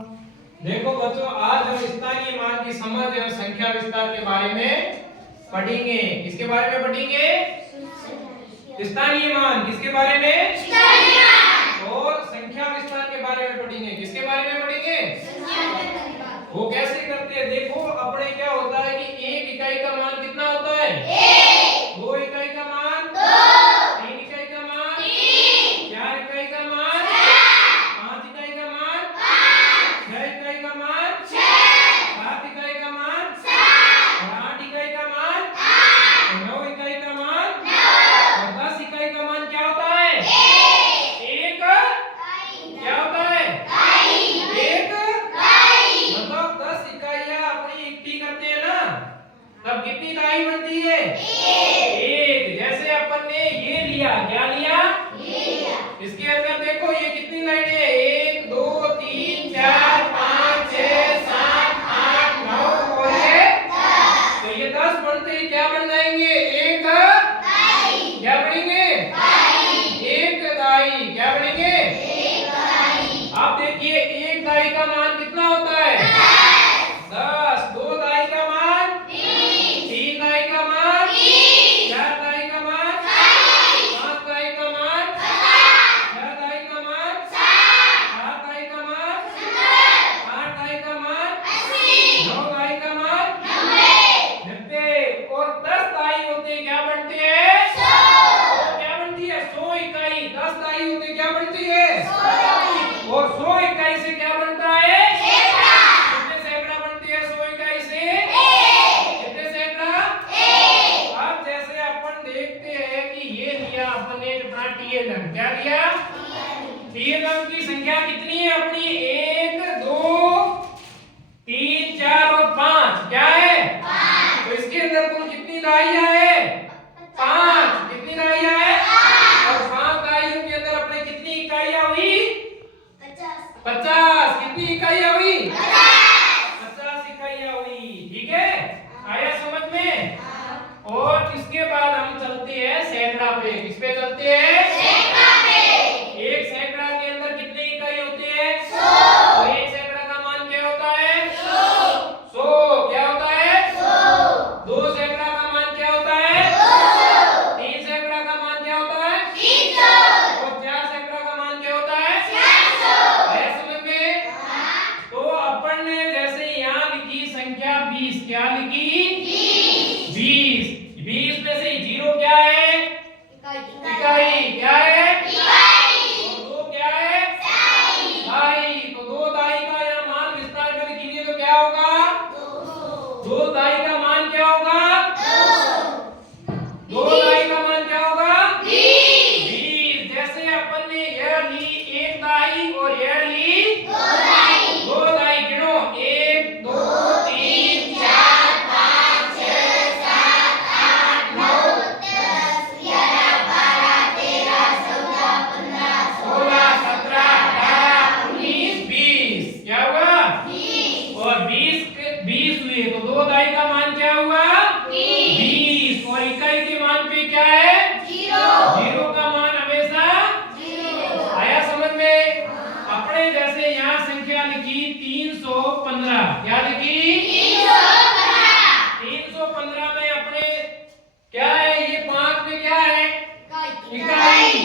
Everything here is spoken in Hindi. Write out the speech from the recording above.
देखो बच्चों, आज हम स्थानीय मान की समझ एवं संख्या विस्तार के बारे में पढ़ेंगे। किसके बारे में पढ़ेंगे? स्थानीय मान। किसके बारे में? स्थानीय मान। और संख्या विस्तार के बारे में पढ़ेंगे। किसके बारे में पढ़ेंगे? वो कैसे करते हैं देखो। अपने क्या होता है कि एक इकाई का मान कितना होता है? 1। दो इकाई का मान 2। तीन इकाई का मान 3। चार इकाई का मान 4। पांच इकाई का मान 5। छह इकाई का मान 6। सात इकाई का मान 7। और आठ इकाई का मान 8। नौ इकाई का मान 9। और 10 इकाई का मान क्या होता है? 1 क्या होता है? एक मतलब 10 इकाइयां अपनी इकट्ठी करते हैं ना, तब कितनी इकाई बनती है? एक। जैसे अपन ने ये लिया, क्या लिया? इसके अंदर देखो ये कितनी लाइनें हैं? 1 2 3 4 5 6 7 8 9 और ये 10। तो ये 10 बनते ही क्या बन जाएंगे? एक दाई। क्या बनेंगे? एक दाई। क्या बनेंगे? आप देखिए एक दाई का मान कितना होता है? 10। दो दाई का मान 20। तीन दाई का मान 30। चार दाई का मान 40। पांच दाई का मान 50। छह दाई का मान 60। सात दाई का मान 70। आठ दाई का मान 80। नौ दाई का मान 90। और 10 दाई होते क्या बनते हैं? 100। क्या बनती है? 100 इकाई। 10 दाई होते क्या बनती है? 100। और 100 इकाई से क्या बनता है? सैकड़ा। कितने सैकड़ा बनती है 100 इकाई से? 1। कितने सैकड़ा? 1। अब जैसे अपन देखते हैं कि ये लिया अपन ने अपना टीएलएम। क्या लिया? टीएलएम की संख्या कितनी है अपनी? 1 2 3 4 और 5। क्या है? 5। तो इसके अंदर कुल कितनी दाइयां है? 5। कितनी दाइयां है? और 5 दाइयों के अंदर अपने कितनी इकाइयां हुई? 50। कितनी इकाइयां हुई? 50 इकाइयां हुई। ठीक है, आया समझ में? और इसके बाद हम चलते हैं सैकड़ा पे। किस पे चलते हैं? सैकड़ा पे। एक सैकड़ा के अंदर कितने इकाई होते हैं? 100। और एक सैकड़ा का मान क्या होता है? 100। क्या होता है? 100। दो सैकड़ा का मान क्या होता है? 200। तीन सैकड़ा का मान क्या होता है? 300। और चार सैकड़ा का मान क्या होता है? 400। है समझ में? तो अपन ने जैसे यहाँ लिखी संख्या 20। क्या लिखी? 20। 20 में से 0 क्या है? इकाई। क्या है? और 2 क्या है? दाई। तो 2 दाई का यहाँ मान विस्तार में लिखेंगे तो क्या होगा? 2 दाई का मान क्या होगा? 2 दाई का मान क्या होगा? 20। जैसे अपन ने यह ली एक दाई और यह ली 2 दाई। गिनो 1 2 3 4 5 6 7 8 9 10 11 12 13 14 15 16 17 18 19 20। क्या हुआ? 20। और 20 हुए तो 2 दाई का मान क्या हुआ? 20। और इकाई के मान पे क्या है? 0 का मान हमेशा 0। आया समझ में? अपने जैसे यहाँ संख्या लिखी 315। क्या लिखी? 315 में अपने क्या है? ये 5 में क्या है? इकाई।